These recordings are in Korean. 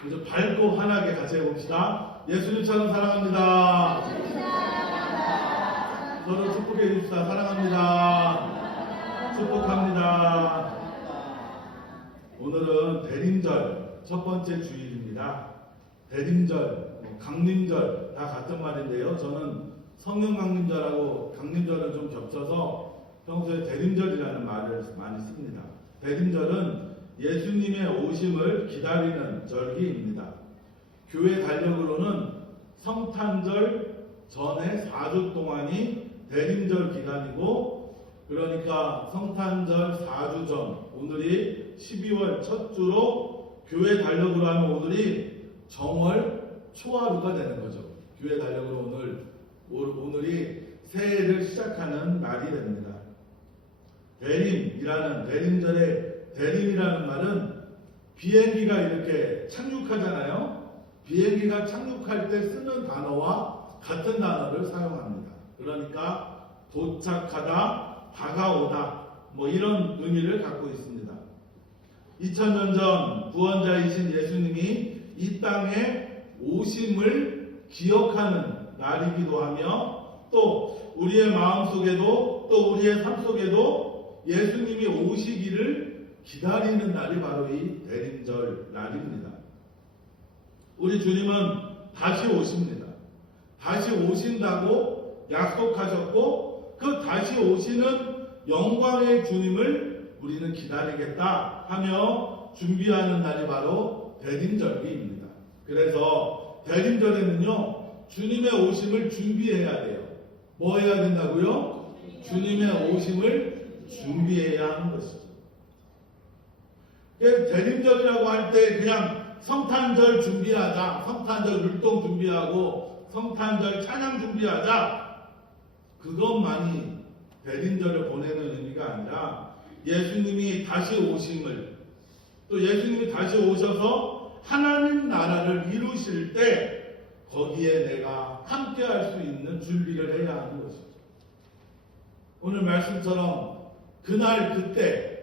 그래서 밝고 환하게 같이 해봅시다. 예수님처럼 사랑합니다. 서로 축복해 줍시다. 사랑합니다. 축복합니다. 오늘은 대림절 첫 번째 주일입니다. 대림절, 강림절 다 같은 말인데요. 저는 성령 강림절하고 강림절을 좀 겹쳐서 평소에 대림절이라는 말을 많이 씁니다. 대림절은 예수님의 오심을 기다리는 절기입니다. 교회 달력으로는 성탄절 전에 4주 동안이 대림절 기간이고, 그러니까 성탄절 4주 전, 오늘이 12월 첫 주로 교회 달력으로 하면 오늘이 정월 초하루가 되는 거죠. 교회 달력으로 오늘이 새해를 시작하는 날이 됩니다. 대림절의 대림이라는 말은 비행기가 이렇게 착륙하잖아요. 비행기가 착륙할 때 쓰는 단어와 같은 단어를 사용합니다. 그러니까 도착하다, 다가오다, 이런 의미를 갖고 있습니다. 2000년 전 구원자이신 예수님이 이 땅에 오심을 기억하는 날이기도 하며, 또 우리의 마음속에도 또 우리의 삶 속에도 예수님이 오시기를 기다리는 날이 바로 이 대림절 날입니다. 우리 주님은 다시 오십니다. 다시 오신다고 약속하셨고, 그 다시 오시는 영광의 주님을 우리는 기다리겠다 하며 준비하는 날이 바로 대림절기입니다. 그래서 대림절에는요, 주님의 오심을 준비해야 돼요. 뭐 해야 된다고요? 주님의 오심을 준비해야 하는 것이죠. 대림절이라고 할 때 그냥 성탄절 준비하자, 성탄절 율동 준비하고 성탄절 찬양 준비하자, 그것만이 대림절을 보내는 의미가 아니라 예수님이 다시 오심을, 또 예수님이 다시 오셔서 하나님 나라를 이루실 때 거기에 내가 함께 할 수 있는 준비를 해야 하는 것이죠. 오늘 말씀처럼 그날 그때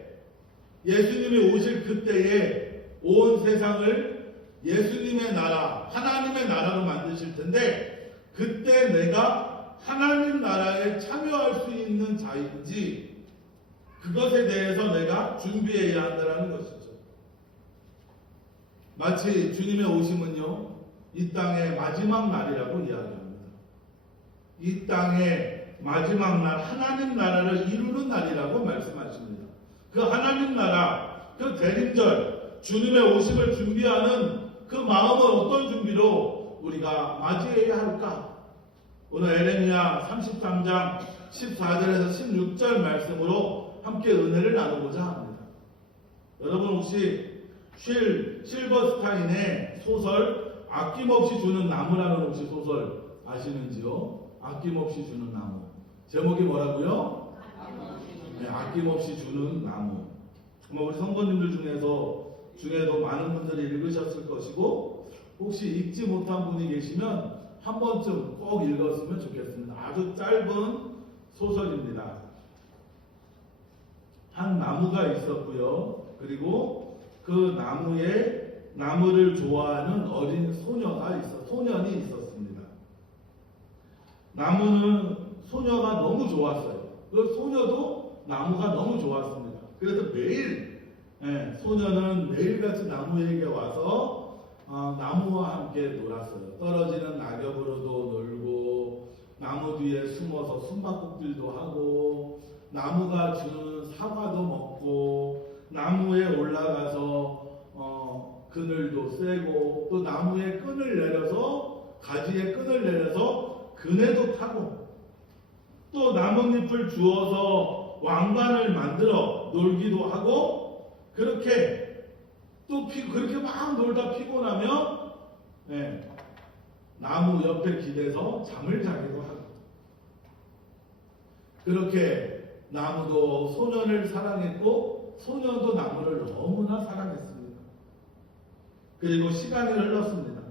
예수님이 오실 그때에 온 세상을 예수님의 나라, 하나님의 나라로 만드실 텐데, 그때 내가 하나님 나라에 참여할 수 있는 자인지 그것에 대해서 내가 준비해야 한다는 것이죠. 마치 주님의 오심은요, 이 땅의 마지막 날이라고 이야기합니다. 이 땅의 마지막 날, 하나님 나라를 이루는 날이라고 말씀하십니다. 그 하나님 나라, 그 대림절, 주님의 오심을 준비하는 그 마음은 어떤 준비로 우리가 맞이해야 할까? 오늘 에레미야 33장 14절에서 16절 말씀으로 함께 은혜를 나누고자 합니다. 여러분 혹시 실버스타인의 소설 아낌없이 주는 나무라는 혹시 소설 아시는지요? 아낌없이 주는 나무. 제목이 뭐라고요? 네, 아낌없이 주는 나무. 우리 성도님들 중에도 많은 분들이 읽으셨을 것이고, 혹시 읽지 못한 분이 계시면 한 번쯤 꼭 읽었으면 좋겠습니다. 아주 짧은 소설입니다. 한 나무가 있었고요. 그리고 그 나무를 좋아하는 어린 소년이 있었습니다. 나무는 소녀가 너무 좋았어요. 그 소녀도 나무가 너무 좋았습니다. 그래서 소녀는 매일같이 나무에게 와서 나무와 함께 놀았어요. 떨어지는 낙엽으로도 놀고, 나무 뒤에 숨어서 숨바꼭질도 하고, 나무가 주는 사과도 먹고, 나무에 올라가서 그늘도 쐬고, 또 나무에 가지에 끈을 내려서 그네도 타고, 또 나뭇잎을 주워서 왕관을 만들어 놀기도 하고, 그렇게 막 놀다 피곤하면 나무 옆에 기대서 잠을 자기도 하고, 그렇게 나무도 소년을 사랑했고 소년도 나무를 너무나 사랑했습니다. 그리고 시간이 흘렀습니다.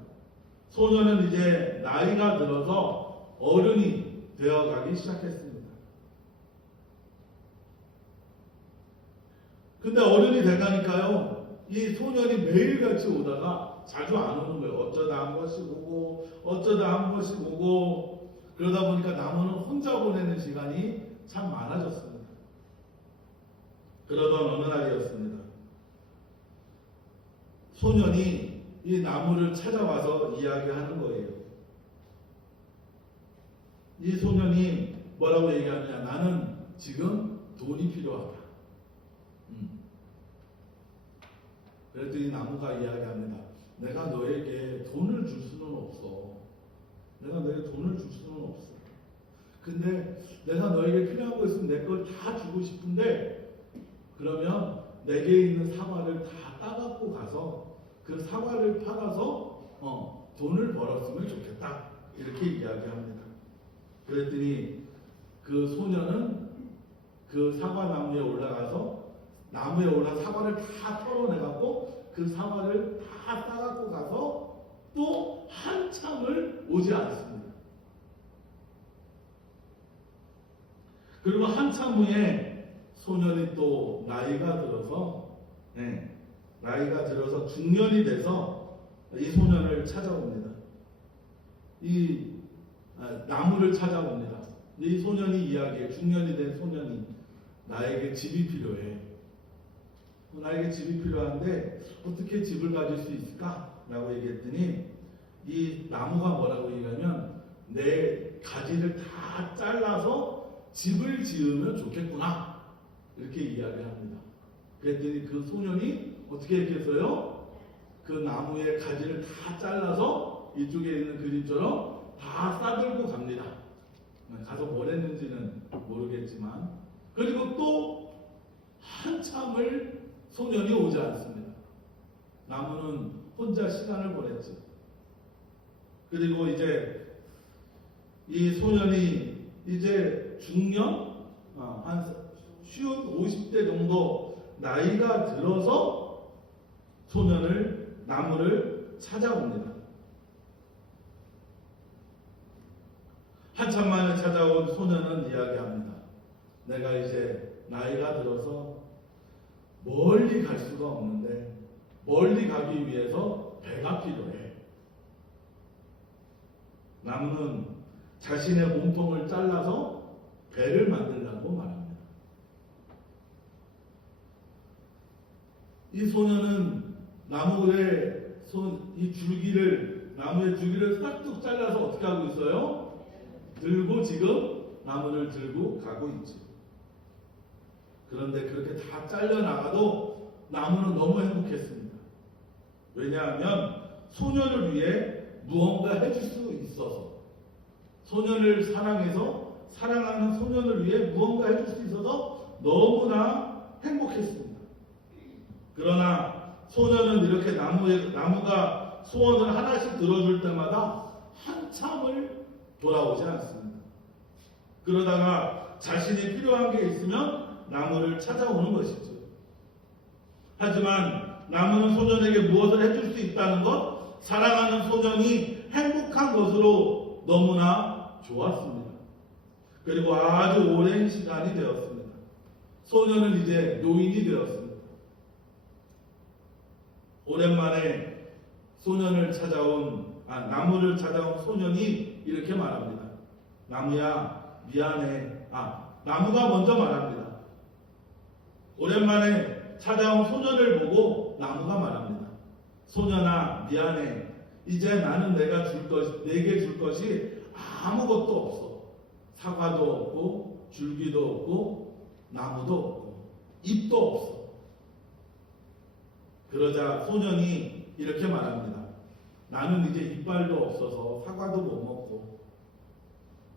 소년은 이제 나이가 들어서 어른이 되어가기 시작했습니다. 근데 어른이 돼가니까요, 이 소년이 매일같이 오다가 자주 안 오는 거예요. 어쩌다 한 번씩 오고 어쩌다 한 번씩 오고 그러다 보니까 나무는 혼자 보내는 시간이 참 많아졌습니다. 그러던 어느 날이었습니다. 소년이 이 나무를 찾아와서 이야기하는 거예요. 이 소년이 뭐라고 얘기하느냐? 나는 지금 돈이 필요하다. 그랬더니 나무가 이야기합니다. 내가 너에게 돈을 줄 수는 없어. 내가 너에게 돈을 줄 수는 없어. 근데 내가 너에게 필요한 거 있으면 내 걸 다 주고 싶은데 그러면 내게 있는 사과를 다 따갖고 가서 그 사과를 팔아서 돈을 벌었으면 좋겠다. 이렇게 이야기합니다. 그랬더니 그 소년은 그 사과나무에 올라가서 나무에 올라 사과를 다 털어내갖고 그 사과를 다 따갖고 가서 또 한참을 오지 않습니다. 그리고 한참 후에 소년이 또 나이가 들어서 중년이 돼서 이 소년을 찾아옵니다. 이 나무를 찾아옵니다. 이 소년이 이야기해. 중년이 된 소년이 나에게 집이 필요해. 나에게 집이 필요한데 어떻게 집을 가질 수 있을까? 라고 얘기했더니 이 나무가 뭐라고 얘기하면 내 가지를 다 잘라서 집을 지으면 좋겠구나. 이렇게 이야기합니다. 그랬더니 그 소년이 어떻게 했겠어요? 그 나무의 가지를 다 잘라서 이쪽에 있는 그림처럼 다 싸들고 갑니다. 가서 뭘 했는지는 모르겠지만 그리고 또 한참을 소년이 오지 않습니다. 나무는 혼자 시간을 보냈죠. 그리고 이제 이 소년이 이제 중년 한 50대 정도 나이가 들어서 나무를 찾아옵니다. 한참 만에 찾아온 소년은 이야기합니다. 내가 이제 나이가 들어서 멀리 갈 수가 없는데 멀리 가기 위해서 배가 필요해. 나무는 자신의 몸통을 잘라서 배를 만들라고 말합니다. 이 소년은 나무의 나무의 줄기를 싹둑 잘라서 어떻게 하고 있어요? 들고 지금 나무를 들고 가고 있죠. 그런데 그렇게 다 잘려나가도 나무는 너무 행복했습니다. 왜냐하면 소년을 위해 무언가 해줄 수 있어서 소년을 사랑해서 사랑하는 소년을 위해 무언가 해줄 수 있어서 너무나 행복했습니다. 그러나 소년은 이렇게 나무가 소원을 하나씩 들어줄 때마다 한참을 돌아오지 않습니다. 그러다가 자신이 필요한 게 있으면 나무를 찾아오는 것이죠. 하지만 나무는 소년에게 무엇을 해줄 수 있다는 것, 사랑하는 소년이 행복한 것으로 너무나 좋았습니다. 그리고 아주 오랜 시간이 되었습니다. 소년은 이제 노인이 되었습니다. 오랜만에 나무를 찾아온 소년이 이렇게 말합니다. 나무야, 미안해. 나무가 먼저 말합니다. 오랜만에 찾아온 소년을 보고 나무가 말합니다. 소년아, 미안해. 이제 나는 내게 줄 것이 아무것도 없어. 사과도 없고, 줄기도 없고, 나무도 없고, 잎도 없어. 그러자 소년이 이렇게 말합니다. 나는 이제 이빨도 없어서 사과도 못 먹고,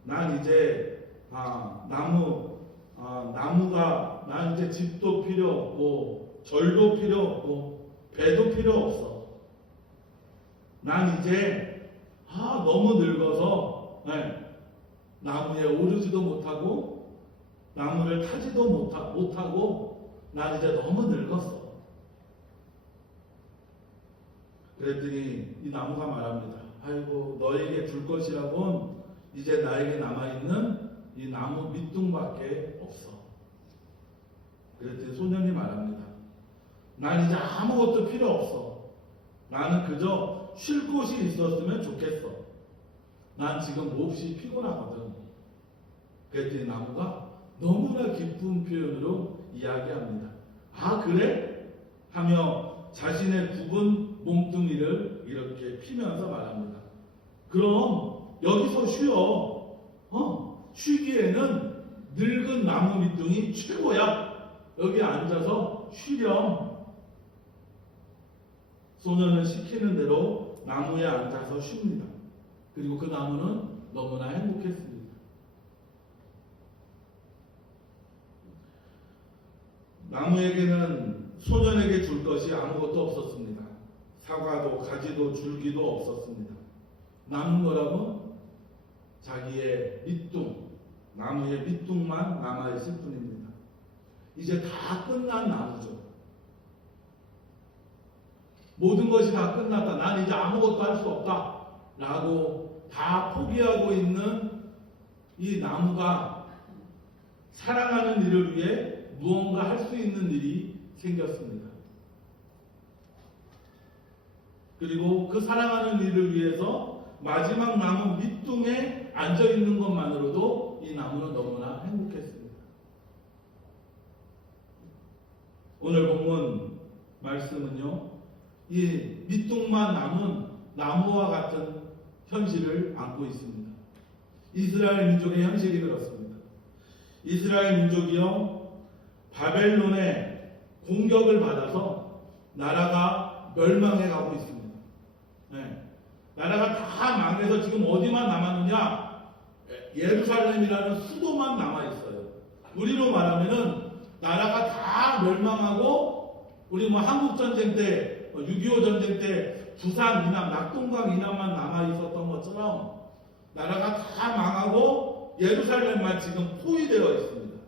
난 이제 난 이제 집도 필요 없고, 절도 필요 없고, 배도 필요 없어. 난 이제 너무 늙어서 나무에 오르지도 못하고 나무를 타지도 못하고 난 이제 너무 늙었어. 그랬더니 이 나무가 말합니다. 아이고, 너에게 줄 것이라곤 이제 나에게 남아있는 이 나무 밑둥밖에 없어. 그랬더니 소년이 말합니다. 난 이제 아무것도 필요 없어. 나는 그저 쉴 곳이 있었으면 좋겠어. 난 지금 몹시 피곤하거든. 그랬더니 나무가 너무나 기쁜 표현으로 이야기합니다. 아, 그래? 하며 자신의 굽은 몸뚱이를 이렇게 피면서 말합니다. 그럼 여기서 쉬어. 쉬기에는 늙은 나무 밑둥이 최고야. 여기 앉아서 쉬렴. 소년은 시키는 대로 나무에 앉아서 쉽니다. 그리고 그 나무는 너무나 행복했습니다. 나무에게는 소년에게 줄 것이 아무것도 없었습니다. 사과도 가지도 줄기도 없었습니다. 남은 거라고 자기의 밑둥, 나무의 밑둥만 남아있을 뿐입니다. 이제 다 끝난 나무죠. 모든 것이 다 끝났다. 난 이제 아무것도 할 수 없다. 라고 다 포기하고 있는 이 나무가 사랑하는 이를 위해 무언가 할 수 있는 일이 생겼습니다. 그리고 그 사랑하는 이를 위해서 마지막 나무 밑둥에 앉아 있는 것만으로도 이 나무는 너무나 행복했습니다. 오늘 본문 말씀은요, 이 밑둥만 남은 나무와 같은 현실을 안고 있습니다. 이스라엘 민족의 현실이 그렇습니다. 이스라엘 민족이요, 바벨론의 공격을 받아서 나라가 멸망해 가고 있습니다. 네. 나라가 다 망해서 지금 어디만 남았느냐? 예루살렘이라는 수도만 남아있어요. 우리로 말하면은 나라가 다 멸망하고, 우리 한국전쟁 때, 6.25 전쟁 때 부산 이남, 낙동강 이남만 남아있었던 것처럼 나라가 다 망하고 예루살렘만 지금 포위되어 있습니다.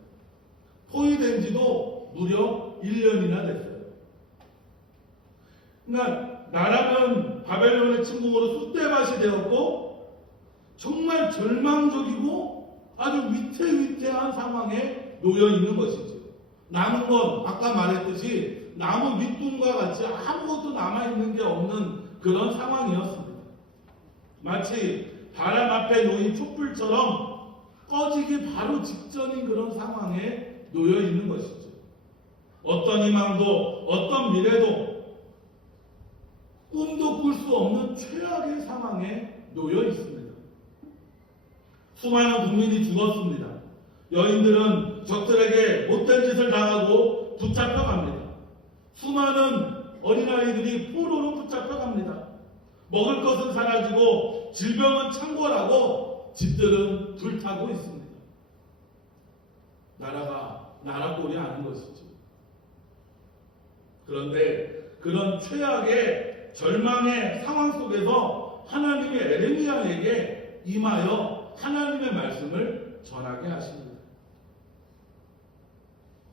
포위된 지도 무려 1년이나 됐어요. 그러니까 나라는 바벨론의 침공으로 쑥대밭이 되었고 정말 절망적이고 아주 위태위태한 상황에 놓여 있는 것이죠. 남은 건 아까 말했듯이 나무 밑둥과 같이 아무것도 남아있는 게 없는 그런 상황이었습니다. 마치 바람 앞에 놓인 촛불처럼 꺼지기 바로 직전인 그런 상황에 놓여 있는 것이죠. 어떤 희망도 어떤 미래도 꿈도 꿀 수 없는 최악의 상황에 놓여 있습니다. 수많은 국민이 죽었습니다. 여인들은 적들에게 못된 짓을 당하고 붙잡혀갑니다. 수많은 어린아이들이 포로로 붙잡혀갑니다. 먹을 것은 사라지고 질병은 창궐하고 집들은 불타고 있습니다. 나라가 나라꼴이 아닌 것이죠. 그런데 그런 최악의 절망의 상황 속에서 하나님의 에레미야에게 임하여 하나님의 말씀을 전하게 하십니다.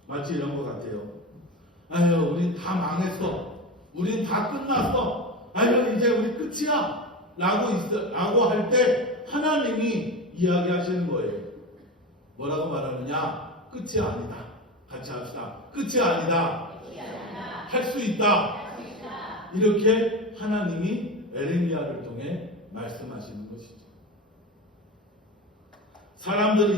마치 이런 것 같아요. 아유, 우린 다 망했어. 우린 다 끝났어. 아유, 이제 우리 끝이야. 라고 할 때 하나님이 이야기하시는 거예요. 뭐라고 말하느냐? 끝이 아니다. 같이 합시다. 끝이 아니다. 할 수 있다. 이렇게 하나님이 에레미야를 통해 말씀하시는 것이죠.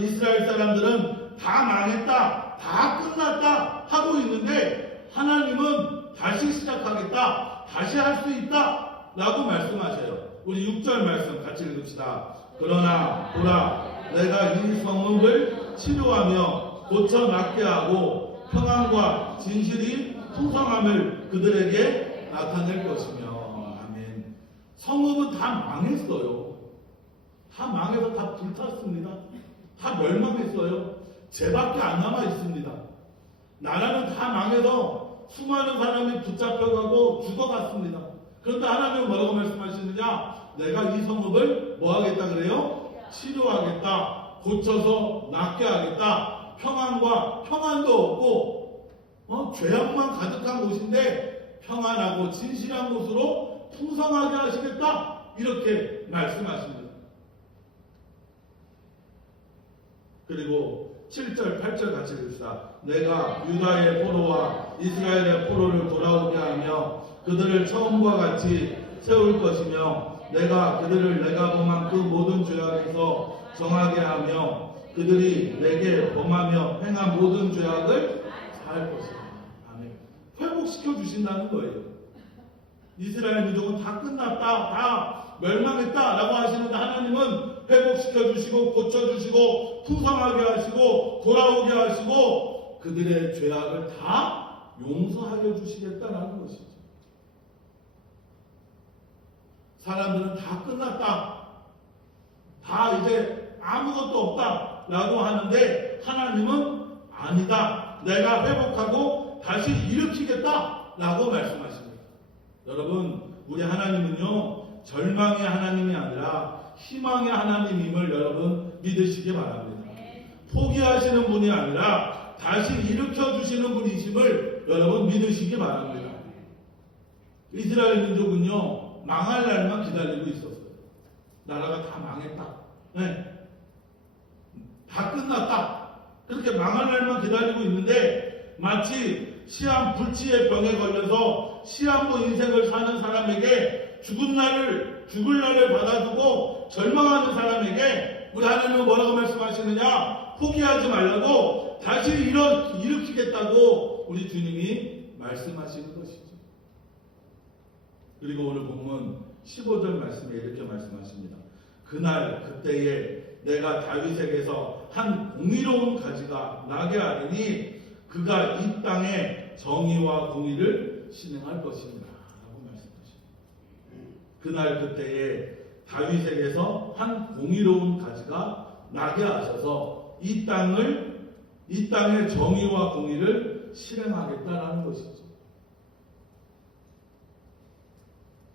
이스라엘 사람들은 다 망했다, 다 끝났다 하고 있는데 하나님은 다시 시작하겠다, 다시 할 수 있다 라고 말씀하셔요. 우리 6절 말씀 같이 읽읍시다. 그러나 보라, 내가 이 성읍을 치료하며 고쳐 낫게 하고 평안과 진실이 풍성함을 그들에게 나타낼 것이며. 아멘. 성읍은 다 망했어요. 다 망해서 다 불탔습니다. 다 멸망했어요. 죄밖에 안 남아 있습니다. 나라는 다 망해서 수많은 사람이 붙잡혀가고 죽어갔습니다. 그런데 하나님은 뭐라고 말씀하시느냐? 내가 이 성읍을 뭐 하겠다 그래요? 치료하겠다. 고쳐서 낫게 하겠다. 평안도 없고 죄악만 가득한 곳인데 평안하고 진실한 곳으로 풍성하게 하시겠다. 이렇게 말씀하십니다. 그리고 7절, 8절 같이 읽읍시다. 내가 유다의 포로와 이스라엘의 포로를 돌아오게 하며 그들을 처음과 같이 세울 것이며 내가 그들을 내가 범한 그 모든 죄악에서 정하게 하며 그들이 내게 범하며 행한 모든 죄악을 사할 것이다. 아멘. 회복시켜 주신다는 거예요. 이스라엘 민족은 다 끝났다, 다 멸망했다 라고 하시는데 하나님은 회복시켜 주시고 고쳐주시고 풍성하게 하시고 돌아오게 하시고 그들의 죄악을 다 용서하여 주시겠다라는 것이죠. 사람들은 다 끝났다, 다 이제 아무것도 없다 라고 하는데 하나님은 아니다, 내가 회복하고 다시 일으키겠다 라고 말씀하십니다. 여러분, 우리 하나님은요 절망의 하나님이 아니라 희망의 하나님임을 여러분 믿으시기 바랍니다. 포기하시는 분이 아니라 다시 일으켜 주시는 분이심을 여러분 믿으시기 바랍니다. 이스라엘 민족은요 망할 날만 기다리고 있었어요. 나라가 다 망했다, 네, 다 끝났다, 그렇게 망할 날만 기다리고 있는데 마치 시한 불치의 병에 걸려서 시한부 인생을 사는 사람에게 죽을 날을 받아두고 절망하는 사람에게 우리 하나님은 뭐라고 말씀하시느냐? 포기하지 말라고 다시 일으키겠다고 우리 주님이 말씀하시는 것이죠. 그리고 오늘 본문 15절 말씀에 이렇게 말씀하십니다. 그날 그때에 내가 다윗에게서 한 공의로운 가지가 나게 하리니 그가 이 땅에 정의와 공의를 실행할 것입니다 라고 말씀하십니다. 그날 그때에 다윗에게서 한 공의로운 가지가 나게 하셔서 이 땅의 정의와 공의를 실행하겠다라는 것이죠.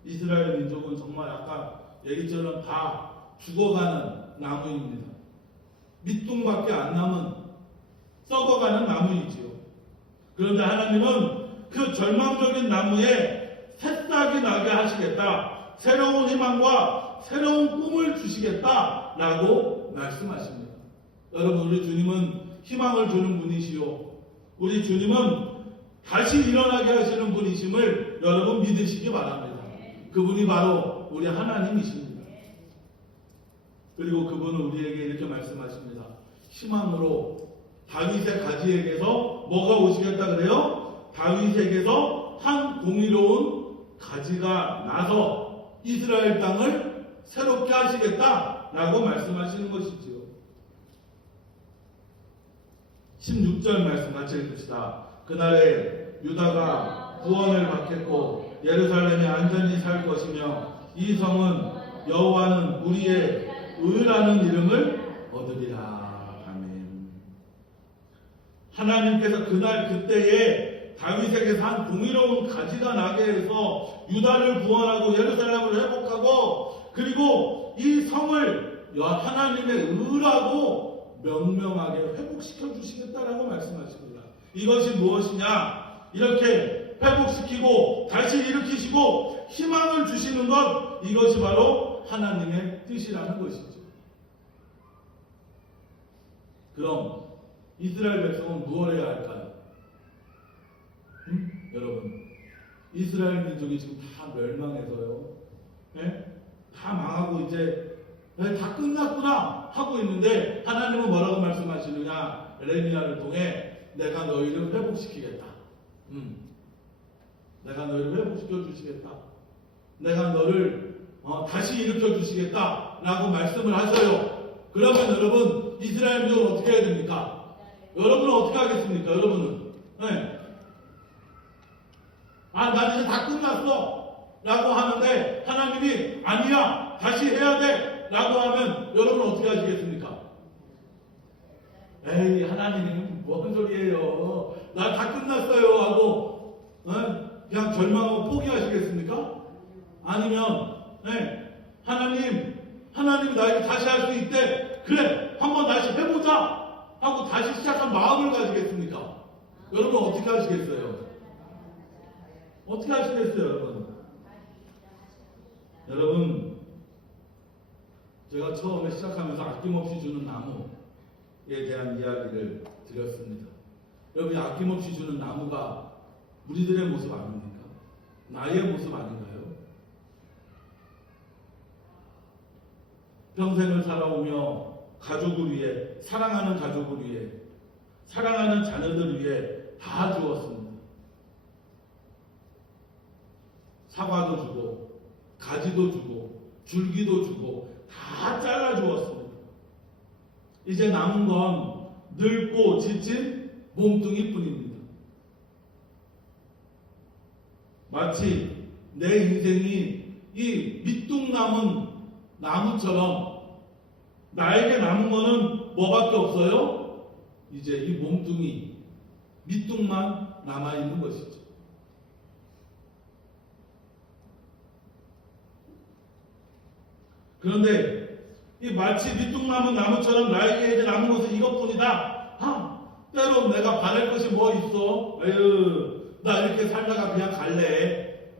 이스라엘 민족은 정말 아까 얘기처럼 다 죽어가는 나무입니다. 밑둥밖에 안 남은 썩어가는 나무이지요. 그런데 하나님은 그 절망적인 나무에 새싹이 나게 하시겠다, 새로운 희망과 새로운 꿈을 주시겠다라고 말씀하십니다. 여러분, 우리 주님은 희망을 주는 분이시요, 우리 주님은 다시 일어나게 하시는 분이심을 여러분 믿으시기 바랍니다. 그분이 바로 우리 하나님이십니다. 그리고 그분은 우리에게 이렇게 말씀하십니다. 희망으로 다윗의 가지에게서 뭐가 오시겠다 그래요? 다윗에게서 한 공의로운 가지가 나서 이스라엘 땅을 새롭게 하시겠다라고 말씀하시는 것이지요. 16절 말씀 같이 읽읍시다. 그날에 유다가 구원을 받겠고 예루살렘이 안전히 살 것이며 이 성은 여호와는 우리의 의라는 이름을 얻으리라. 아멘. 하나님께서 그날 그때에 다윗에게서 한 공의로운 가지가 나게 해서 유다를 구원하고 예루살렘을 회복하고 그리고 이 성을 하나님의 의라고 명명하게 회복시켜 주시겠다라고 말씀하십니다. 이것이 무엇이냐? 이렇게 회복시키고 다시 일으키시고 희망을 주시는 것, 이것이 바로 하나님의 뜻이라는 것이죠. 그럼 이스라엘 백성은 무엇을 해야 할까요? 여러분, 이스라엘 민족이 지금 다 멸망해서요, 네? 다 망하고 이제 다 끝났구나 하고 있는데 하나님은 뭐라고 말씀하시느냐? 에레미야를 통해 내가 너희를 회복시키겠다. 내가 너희를 회복시켜 주시겠다. 내가 너를 다시 일으켜 주시겠다 라고 말씀을 하셔요. 그러면 여러분, 이스라엘 민족은 어떻게 해야 됩니까? 여러분은 어떻게 하겠습니까? 여러분은, 네. 난 이제 다 끝났어 라고 하는데 하나님이 아니야, 다시 해야 돼 라고 하면 여러분은 어떻게 하시겠습니까? 에이, 하나님이 무슨 소리예요? 나 다 끝났어요 하고 그냥 절망하고 포기하시겠습니까? 아니면 하나님이 나에게 다시 할 수 있대, 그래 한번 다시 해보자 하고 다시 시작한 마음을 가지겠습니까? 여러분 어떻게 하시겠어요? 어떻게 하시겠어요, 여러분? 여러분, 제가 처음에 시작하면서 아낌없이 주는 나무에 대한 이야기를 드렸습니다. 여러분, 아낌없이 주는 나무가 우리들의 모습 아닙니까? 나의 모습 아닌가요? 평생을 살아오며 가족을 위해, 사랑하는 가족을 위해, 사랑하는 자녀들 위해 다 주었습니다. 사과도 주고 가지도 주고 줄기도 주고 다 잘라 주었습니다. 이제 남은 건 늙고 지친 몸뚱이 뿐입니다. 마치 내 인생이 이 밑둥 남은 나무처럼 나에게 남은 거는 뭐밖에 없어요? 이제 이 몸뚱이 밑둥만 남아있는 것이죠. 그런데 이 마치 밑둥 남은 나무처럼 나에게 이제 남은 것은 이것뿐이다. 때로 내가 바랄 것이 뭐 있어? 에휴, 나 이렇게 살다가 그냥 갈래.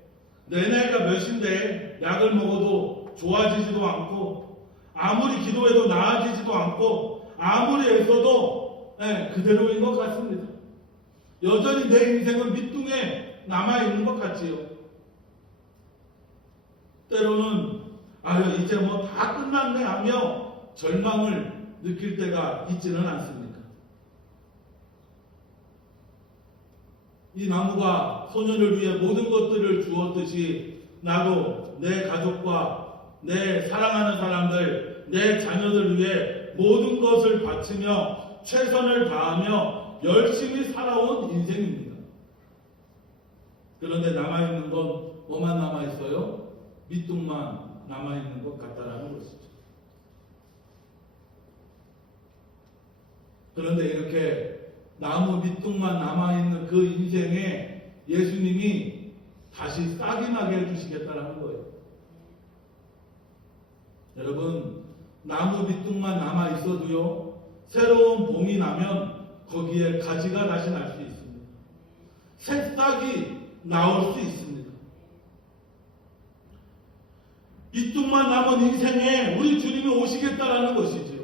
내 나이가 몇인데 약을 먹어도 좋아지지도 않고 아무리 기도해도 나아지지도 않고 아무리 애써도 그대로인 것 같습니다. 여전히 내 인생은 밑둥에 남아있는 것 같지요. 때로는 아유 이제 뭐 다 끝났네 하며 절망을 느낄 때가 있지는 않습니까? 이 나무가 소년을 위해 모든 것들을 주었듯이 나도 내 가족과 내 사랑하는 사람들, 내 자녀들 위해 모든 것을 바치며 최선을 다하며 열심히 살아온 인생입니다. 그런데 남아있는 건 뭐만 남아있어요? 밑둥만 남아있는 것 같다라는 것이죠. 그런데 이렇게 나무 밑둥만 남아있는 그 인생에 예수님이 다시 싹이 나게 해주시겠다는 거예요. 여러분, 나무 밑둥만 남아있어도요, 새로운 봄이 나면 거기에 가지가 다시 날 수 있습니다. 새싹이 나올 수 있습니다. 밑둥만 남은 인생에 우리 주님이 오시겠다라는 것이지요.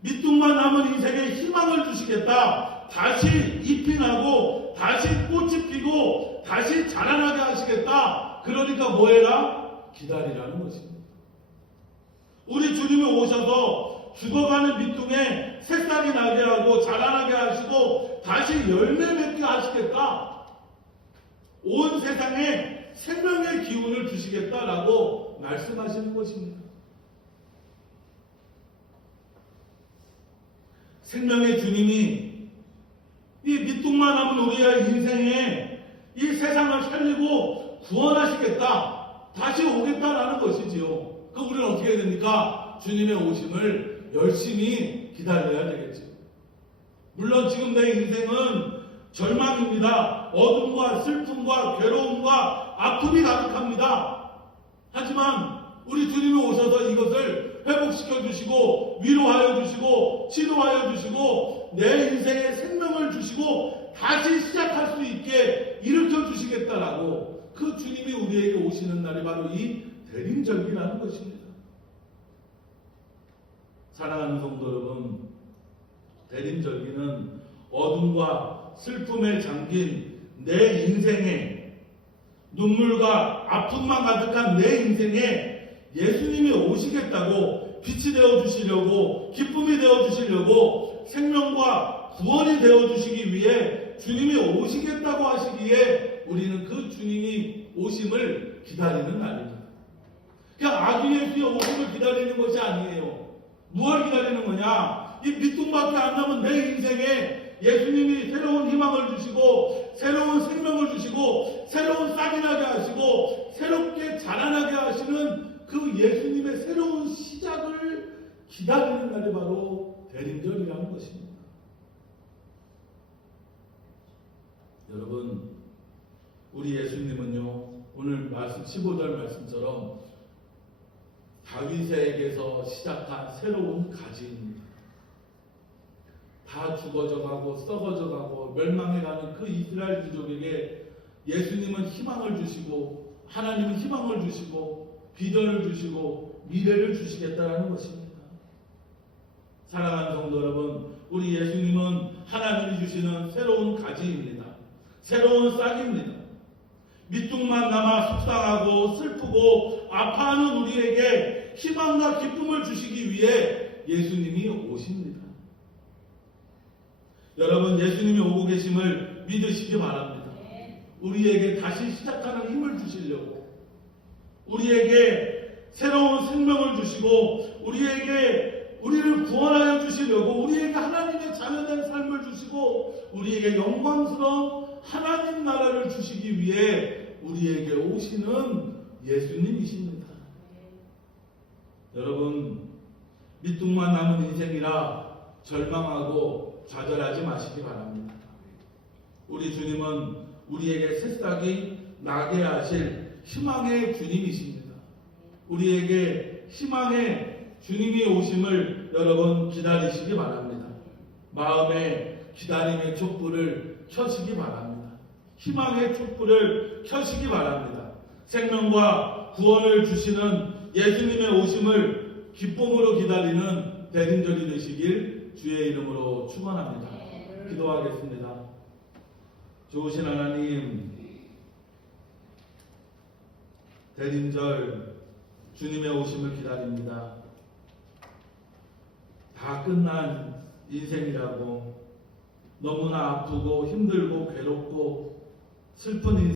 밑둥만 남은 인생에 희망을 주시겠다. 다시 잎이 나고 다시 꽃이 피고 다시 자라나게 하시겠다. 그러니까 뭐해라? 기다리라는 것입니다. 우리 주님이 오셔서 죽어가는 밑둥에 새싹이 나게 하고 자라나게 하시고 다시 열매 맺게 하시겠다. 온 세상에 생명의 기운을 주시겠다라고 말씀하시는 것입니다. 생명의 주님이 이 밑둥만 남은 우리의 인생에 이 세상을 살리고 구원하시겠다. 다시 오겠다라는 것이지요. 그럼 우리는 어떻게 해야 됩니까? 주님의 오심을 열심히 기다려야 되겠죠. 물론 지금 내 인생은 절망입니다. 어둠과 슬픔과 괴로움과 아픔이 가득합니다. 하지만 우리 주님이 오셔서 이것을 회복시켜 주시고 위로하여 주시고 치료하여 주시고 내 인생에 생명을 주시고 다시 시작할 수 있게 일으켜 주시겠다라고 그 주님이 우리에게 오시는 날이 바로 이 대림절기라는 것입니다. 사랑하는 성도 여러분, 대림절기는 어둠과 슬픔에 잠긴 내 인생에 눈물과 아픔만 가득한 내 인생에 예수님이 오시겠다고 빛이 되어주시려고 기쁨이 되어주시려고 생명과 구원이 되어주시기 위해 주님이 오시겠다고 하시기에 우리는 그 주님이 오심을 기다리는 날입니다. 그냥 아기 예수의 오심을 기다리는 것이 아니에요. 무엇을 기다리는 거냐? 이 밑둥밖에 안 남은 내 인생에 예수님이 새로운 희망을 주시고 새로운 생명을 주시고 새로운 싹이 나게 하시고 새롭게 자라나게 하시는 그 예수님의 새로운 시작을 기다리는 날이 바로 대림절이라는 것입니다. 여러분, 우리 예수님은요, 오늘 말씀 15절 말씀처럼 다윗에게서 시작한 새로운 가지입니다. 다 죽어져가고 썩어져가고 멸망해가는 그 이스라엘 민족에게 예수님은 희망을 주시고 하나님은 희망을 주시고 비전을 주시고 미래를 주시겠다라는 것입니다. 사랑하는 성도 여러분, 우리 예수님은 하나님이 주시는 새로운 가지입니다. 새로운 싹입니다. 밑둥만 남아 속상하고 슬프고 아파하는 우리에게 희망과 기쁨을 주시기 위해 예수님이 오십니다. 여러분, 예수님이 오고 계심을 믿으시기 바랍니다. 우리에게 다시 시작하는 힘을 주시려고, 우리에게 새로운 생명을 주시고, 우리를 구원하여 주시려고, 우리에게 하나님의 자녀된 삶을 주시고, 우리에게 영광스러운 하나님 나라를 주시기 위해 우리에게 오시는 예수님이십니다. 여러분, 밑둥만 남은 인생이라 절망하고 좌절하지 마시기 바랍니다. 우리 주님은 우리에게 새싹이 나게 하실 희망의 주님이십니다. 우리에게 희망의 주님이 오심을 여러분 기다리시기 바랍니다. 마음에 기다림의 촛불을 켜시기 바랍니다. 희망의 촛불을 켜시기 바랍니다. 생명과 구원을 주시는 예수님의 오심을 기쁨으로 기다리는 대림절이 되시길 주의 이름으로 축원합니다. 기도하겠습니다. 좋으신 하나님, 대림절 주님의 오심을 기다립니다. 다 끝난 인생이라고, 너무나 아프고 힘들고 괴롭고 슬픈 인생